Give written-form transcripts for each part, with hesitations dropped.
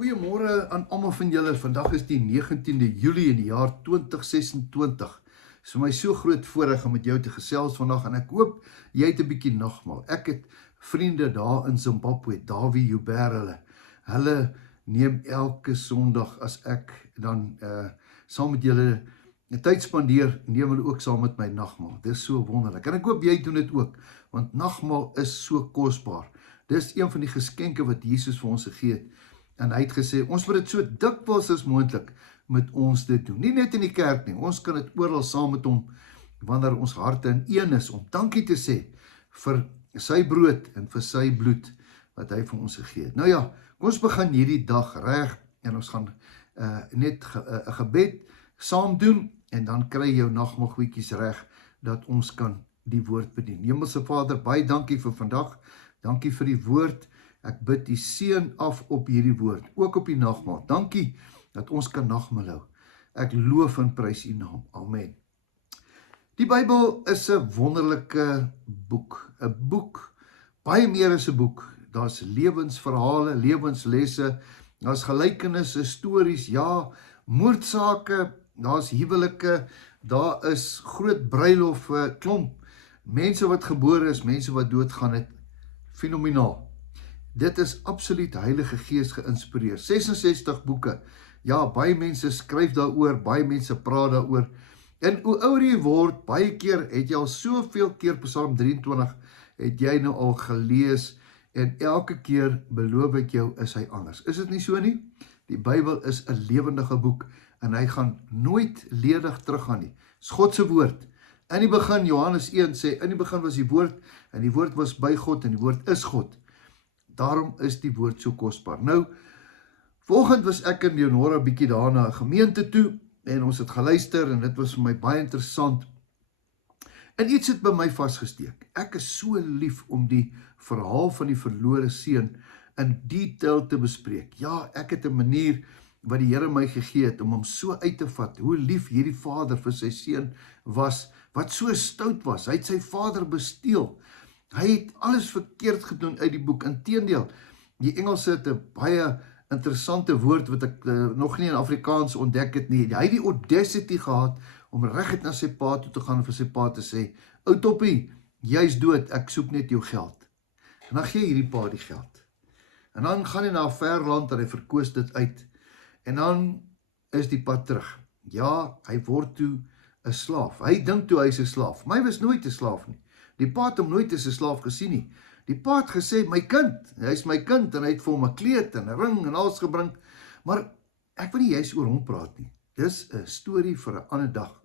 Goeiemôre aan almal van julle. Vandag is die 19de Julie in die jaar 2026. Dit is vir my so groot voorreg om met jou te gesels vandag en ek hoop jy het 'n bietjie nagmaal. Ek het vriende daar in Zimbabwe, Dawie Joubert hulle neem elke Sondag as ek dan saam met julle 'n tyd spandeer, neem hulle ook saam met my nagmaal. Dit is so wonderlik. En ek hoop jy doen dit ook, want nagmaal is so kosbaar. Dis een van die geskenke wat Jesus vir ons gegee het. En hy het gesê, ons moet dit so dikwels as moontlik met ons dit doen. Nie net in die kerk nie, ons kan dit oral saam met hom, wanneer ons harte in een is, om dankie te sê vir sy brood en vir sy bloed, wat hy vir ons gegee het. Nou ja, kom ons begin hierdie dag reg, en ons gaan net 'n gebed saam doen, en dan kry jy jou nagmaalgoedjies reg, dat ons kan die woord bedien. Hemelse Vader, baie dankie vir vandag, dankie vir die woord. Ek bid die seën af op hierdie woord, ook op die nagmaal. Dankie dat ons kan nagmaal hou. Ek loof en prys u naam. Amen. Die Bybel is 'n wonderlike boek. 'n Boek, baie meer as 'n boek. Daar's lewensverhale, lewenslesse, daar's gelykenisse, stories, ja, moordsake, daar's huwelike, daar is groot bruilofte, klomp mense wat gebore is, mense wat doodgaan het. Fenomenaal. Dit is absoluut Heilige Gees geïnspireer. 66 boeke. Ja, baie mense skryf daaroor, baie mense praat daaroor. En hoe ouer jy word, baie keer het jy al soveel keer Psalm 23 het jy nou al gelees, en elke keer beloof ek jou is hy anders. Is dit nie so nie? Die Bybel is 'n lewendige boek en hy gaan nooit ledig teruggaan nie. Dis God se woord. In die begin, Johannes 1 sê, in die begin was die woord, en die woord was by God, en die woord is God. Daarom is die woord so kosbaar. Nou, vanoggend was ek in Leonora bietjie daar na 'n gemeente toe, en ons het geluister, en dit was vir my baie interessant. En iets het by my vasgesteek. Ek is so lief om die verhaal van die verlore seun in detail te bespreek. Ja, ek het 'n manier wat die Here my gegee het, om hom so uit te vat, hoe lief hierdie vader vir sy seun was, wat so stout was. Hy het sy vader besteel. Hy het alles verkeerd gedoen uit die boek. Inteendeel, die Engelse het 'n baie interessante woord wat ek nog nie in Afrikaans ontdek het nie. Hy het die audacity gehad om reguit na sy pa toe te gaan en vir sy pa te sê, ou toppie, jy's dood, ek soek net jou geld. En dan gee hierdie pa die geld. En dan gaan hy na 'n ver land en hy verkoos dit uit. En dan is die pad terug. Ja, hy word toe 'n slaaf. Hy dink toe hy's 'n slaaf, maar hy was nooit 'n slaaf nie. Die pa het hom nooit as 'n slaaf gesien nie. Die pa het gesê, my kind, hy's my kind, en hy het vir hom 'n kleed en 'n ring en alles gebring, maar ek wil nie juist oor hom praat nie. Dis 'n storie vir 'n ander dag.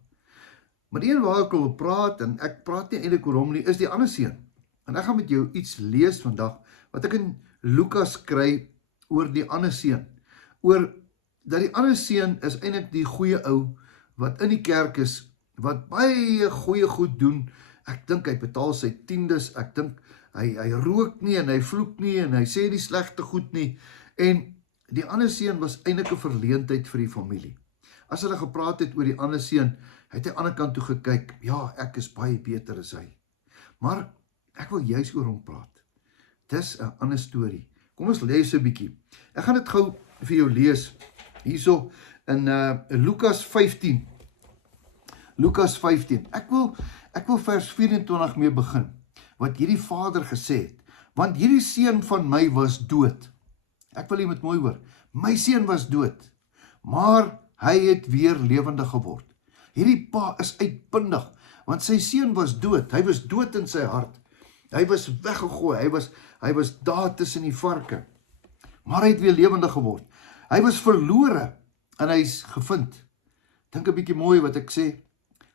Maar die een waar ek wil praat, en ek praat nie eintlik oor hom nie, is die ander seun. En ek gaan met jou iets lees vandag, wat ek in Lukas kry, oor die ander seun. Oor dat die ander seun is eintlik die goeie ou, wat in die kerk is, wat baie goeie goed doen. Ek dink hy betaal sy tiendes, ek dink hy rook nie, en hy vloek nie, en hy sê die slegte goed nie, en die ander seun was eintlik 'n verleentheid vir die familie. As hulle gepraat het oor die ander seun, het hy aan die ander kant toe gekyk, ja, ek is baie beter as hy. Maar ek wil juist oor hom praat. Dis 'n ander storie. Kom ons lees 'n bietjie. Ek gaan dit gou vir jou lees, hierso in Lukas 15. Lukas 15. Ek wil vers 24 mee begin, wat hierdie vader gesê het, want hierdie seun van my was dood. Ek wil jy met mooi hoor, my seun was dood, maar hy het weer lewendig geword. Hierdie pa is uitbundig, want sy seun was dood, hy was dood in sy hart, hy was weggegooi, hy was daar tussen die varke, maar hy het weer lewendig geword. Hy was verlore, en hy is gevind. Dink 'n bietjie mooi wat ek sê,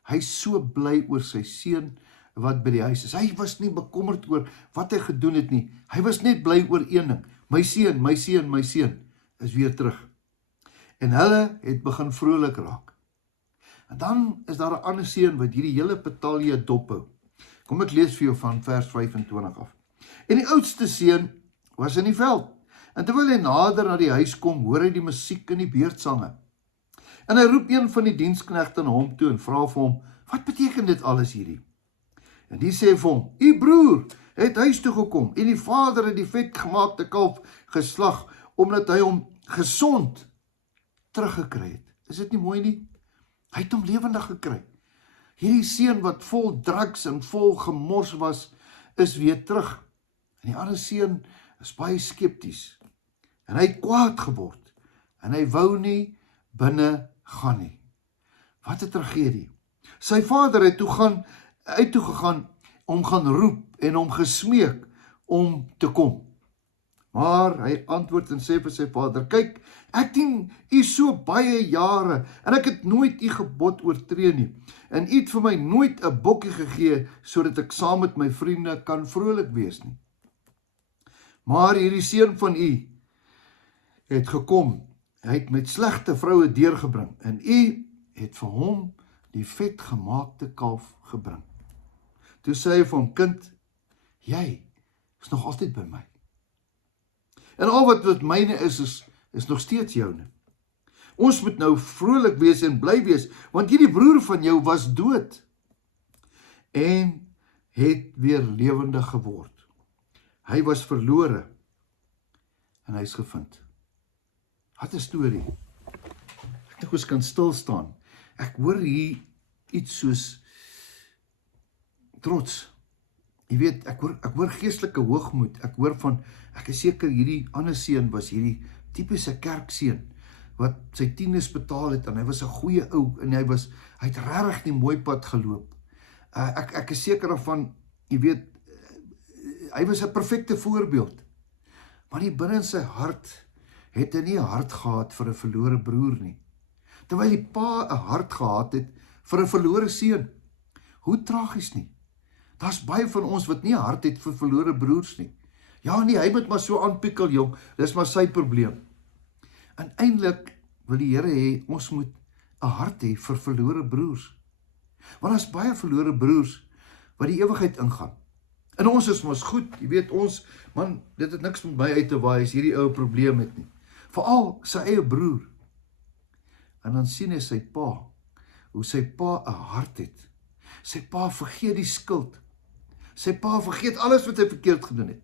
hy is so bly oor sy seun wat by die huis is. Hy was nie bekommerd oor wat hy gedoen het nie. Hy was net bly oor een ding. My seun, my seun, my seun is weer terug. En hulle het begin vrolik raak. En dan is daar 'n ander seun wat hierdie hele betalje dophou. Kom ek lees vir jou van vers 25 af. En die oudste seun was in die veld. En terwyl hy nader na die huis kom, hoor hy die musiek en die beurtsange. En hy roep een van die diensknegte na hom toe en vra vir hom, wat beteken dit alles hierdie? En die sê vir hom, u broer het huis toe gekom en die vader het die vetgemaakte kalf geslag omdat hy hom gesond teruggekry het. Is dit nie mooi nie? Hy het hom lewendig gekry. Hierdie seun wat vol drugs en vol gemors was, is weer terug. En die ander seun is baie skepties. En hy het kwaad geword. En hy wou nie binne gaan nie. Wat 'n tragedie. Sy vader het toe gegaan om gaan roep en hom gesmeek om te kom. Maar hy antwoord en sê vir sy vader, kyk, ek dien u so baie jare en ek het nooit u gebod oortree nie. En u het vir my nooit 'n bokkie gegee sodat ek saam met my vriende kan vrolik wees nie. Maar hierdie seun van u het gekom, hy het met slegte vroue deurgebring en u het vir hom die vetgemaakte kalf gebring. Toe sê hy vir hom, kind, jy is nog altyd by my. En al wat myne is nog steeds joune. Ons moet nou vrolik wees en bly wees, want hierdie broer van jou was dood en het weer lewendig geword. Hy was verlore en hy is gevind. Wat 'n storie. Ek dink ons kan stil staan. Ek hoor hier iets soos trots. Jy weet, ek hoor geestelike hoogmoed. Ek is seker hierdie ander seun was hierdie tipiese kerkseun wat sy tiendes betaal het en hy was 'n goeie ou en hy het regtig die mooi pad geloop. Ek is seker daarvan, jy weet, hy was 'n perfekte voorbeeld. Maar die binne in sy hart het hy nie 'n hart gehad vir 'n verlore broer nie. Terwyl die pa 'n hart gehad het vir 'n verlore seun. Hoe tragies nie. Daar's baie van ons wat nie 'n hart het vir verlore broers nie. Ja nee, hy moet maar so aanpikkel jong, dis maar sy probleem. En eintlik wil die Here hê, ons moet 'n hart hê vir verlore broers. Want daar's baie verlore broers wat die ewigheid ingaan. En ons is mos goed, jy weet ons, man, dit het niks met my uit te waai as hierdie ou probleem het nie. Veral sy eie broer. En dan sien hy sy pa, hoe sy pa 'n hart het. Sy pa vergeet die skuld. Sy pa vergeet alles wat hy verkeerd gedoen het.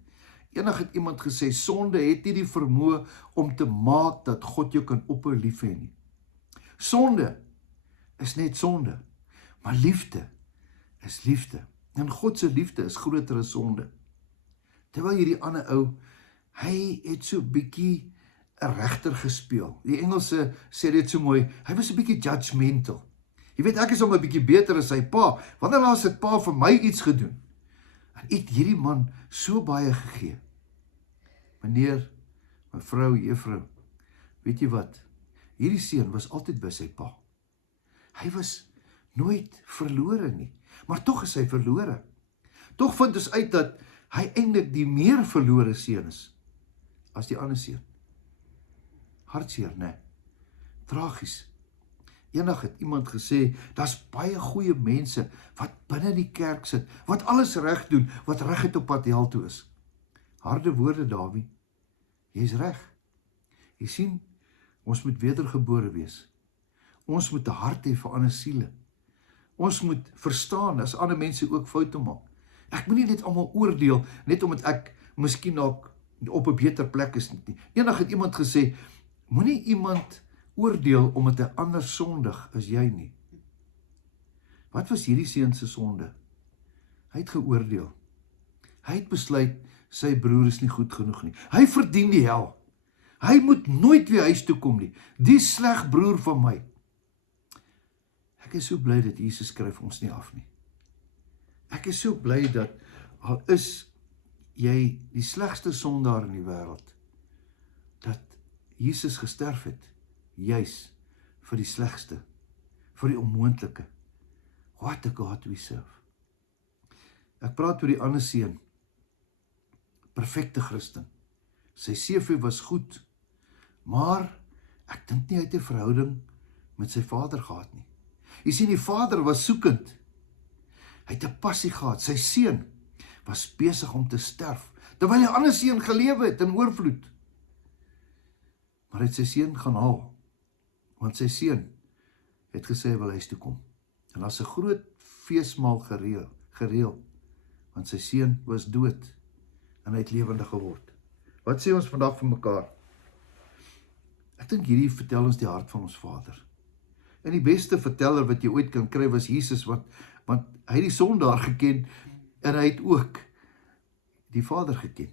Eendag het iemand gesê, sonde het nie die vermoë om te maak dat God jou kan ophou lief hê nie. Sonde is net sonde, maar liefde is liefde. En God se liefde is groter as sonde. Terwyl hierdie ander ou, hy het so bietjie 'n regter gespeel. Die Engelse sê dit so mooi, hy was 'n bietjie judgmental. Jy weet, ek is al 'n bietjie beter as sy pa. Wanneer laas het pa vir my iets gedoen? En het hierdie man so baie gegee. Meneer, mevrou, juffrou, weet jy wat? Hierdie seun was altyd by sy pa. Hy was nooit verlore nie, maar tog is hy verlore. Tog vind ons uit dat hy eintlik die meer verlore seun is as die ander seun. Hartseer, né? Tragies. Eendag het iemand gesê, daar's baie goeie mense wat binne die kerk sit, wat alles reg doen, wat reguit op pad hel toe is. Harde woorde, Dawie. Jy's reg. Jy sien, ons moet wedergebore wees. Ons moet 'n hart hê vir ander siele. Ons moet verstaan as ander mense ook foute maak. Ek moenie net almal oordeel, net omdat ek miskien dalk op 'n beter plek is nie. Eendag het iemand gesê, moenie iemand oordeel omdat 'n ander sondig as jy nie. Wat was hierdie seun se sonde? Hy het geoordeel. Hy het besluit sy broer is nie goed genoeg nie. Hy verdien die hel. Hy moet nooit weer huis toe kom nie. Die sleg broer van my. Ek is so bly dat Jesus skryf ons nie af nie. Ek is so bly dat al is jy die slegste sondaar in die wêreld, dat Jesus gesterf het, juis vir die slegste, vir die onmoontlike. What a God we serve. Ek praat oor die ander seun, perfekte Christen. Sy CV was goed, maar ek dink nie hy het 'n verhouding met sy vader gehad nie. Jy sien, die vader was soekend. Hy het 'n passie gehad. Sy seun was besig om te sterf, terwyl die ander seun gelewe het in oorvloed. Maar hy het sy seun gaan haal, want sy seun het gesê hy wil huis toe kom. En daar's 'n groot feesmaal gereël, want sy seun was dood en hy het lewendig geword. Wat sê ons vandag vir mekaar? Ek dink hierdie vertel ons die hart van ons Vader. En die beste verteller wat jy ooit kan kry was Jesus, want hy het die sondaar geken, en hy het ook die Vader geken.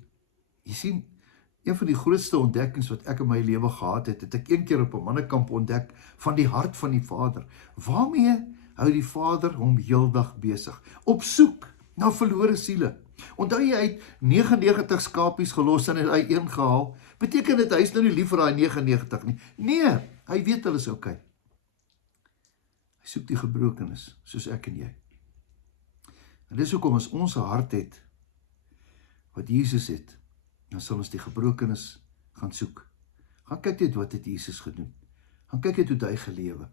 Jy sien, een van die grootste ontdekkings wat ek in my lewe gehad het, het ek een keer op 'n mannekamp ontdek van die hart van die Vader. Waarmee hou die Vader hom heeldag besig? Op soek na verlore siele. Onthou jy, hy het 99 skapies gelos en hy een gehaal. Beteken dit hy is nou nie lief vir daai 99 nie? Nee, hy weet hulle is okay. Hy soek die gebrokenes, soos ek en jy. En dis hoekom as ons 'n hart het wat Jesus het, dan sal ons die gebrokenes gaan soek. Gaan kyk net wat het Jesus gedoen. Gaan kyk net hoe hy gelewe.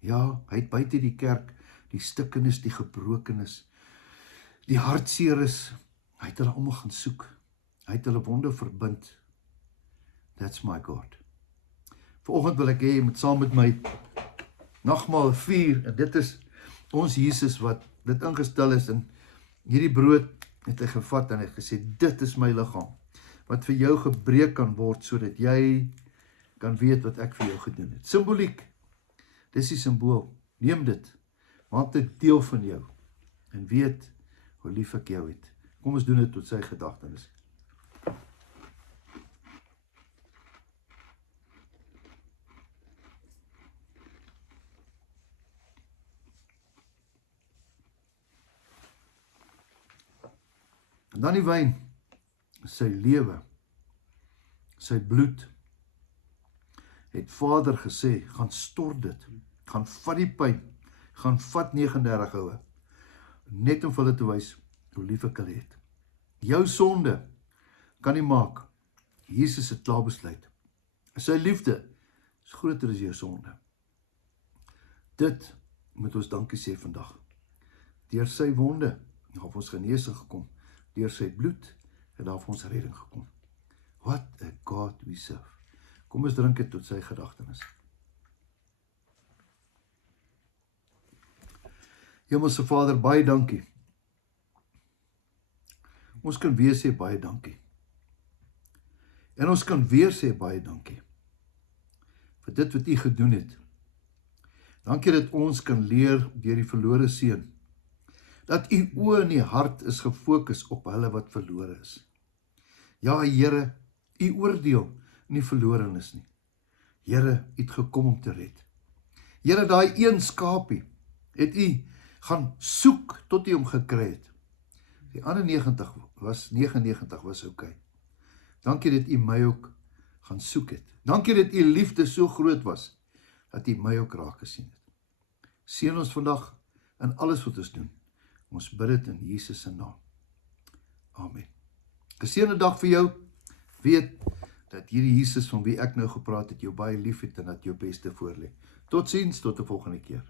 Ja, hy het buite die kerk die stikkenis, die gebrokenes, die hartseer is, hy het hulle almal gaan soek. Hy het hulle wonde verbind. That's my God. Vanoggend wil ek hê jy moet saam met my nagmaal vier, en dit is ons Jesus wat dit ingestel is, en hierdie brood het hy gevat en hy het gesê, dit is my liggaam, wat vir jou gebreek kan word, sodat jy kan weet wat ek vir jou gedoen het. Symboliek, dis die symbool, neem dit, maak dit deel van jou, en weet hoe lief ek jou het. Kom ons doen dit tot sy gedagtenis. En dan die wyn, sy lewe, sy bloed, het Vader gesê, gaan stort dit, gaan vat die pyn, gaan vat 39 houe, net om vir hulle te wys hoe lief ek hulle het. Jou sonde kan nie maak. Jesus het klaar besluit. Sy liefde is groter as jou sonde. Dit moet ons dankie sê vandag. Deur sy wonde het ons genesing gekom. Deur sy bloed het daar vir ons redding gekom. What a God we serve. Kom ons drink dit tot sy gedagtenis. Hemelse Vader, baie dankie. Ons kan weer sê baie dankie. En ons kan weer sê baie dankie vir dit wat U gedoen het. Dankie dat ons kan leer deur die verlore seun, dat U oë en U hart is gefokus op hulle wat verlore is. Ja, Here, U oordeel nie verlorenes nie. Here, U het gekom om te red. Here, daai een skapie het U gaan soek tot U hom gekry het. Die ander 99 was okay. Dankie dat U my ook gaan soek het. Dankie dat U liefde so groot was, dat U my ook raak gesien het. Seën ons vandag in alles wat ons doen. Ons bid dit in Jesus se naam. Amen. Geseënde dag vir jou. Weet dat hierdie Jesus van wie ek nou gepraat het, jou baie lief het en dat jou beste voorlê. Totsiens, tot 'n volgende keer.